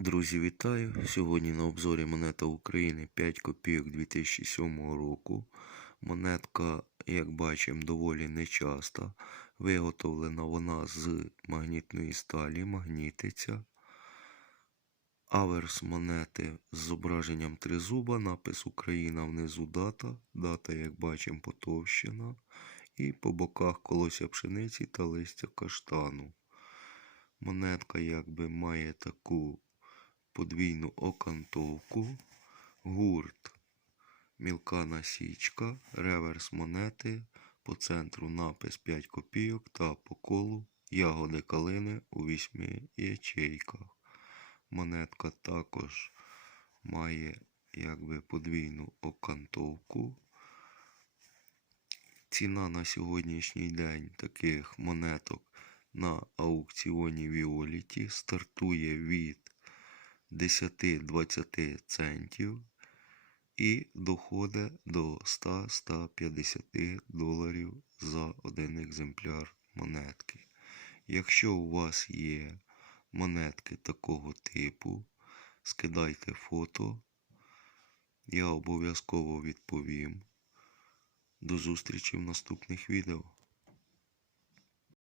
Друзі, вітаю! Сьогодні на обзорі монета України 5 копійок 2007 року. Монетка, як бачимо, доволі нечаста. Виготовлена вона з магнітної сталі, магнітиця. Аверс монети з зображенням тризуба, напис Україна внизу дата. Дата, як бачимо, потовщена. І по боках колося пшениці та листя каштану. Монетка якби має таку подвійну окантовку, гурт, мілка насічка, реверс монети, по центру напис 5 копійок та по колу ягоди калини у вісьми ячейках. Монетка також має якби подвійну окантовку. Ціна на сьогоднішній день таких монеток на аукціоні Віоліті стартує від 10-20 центів і доходить до 100-150 доларів за один екземпляр монетки. Якщо у вас є монетки такого типу, скидайте фото, я обов'язково відповім. До зустрічі в наступних відео.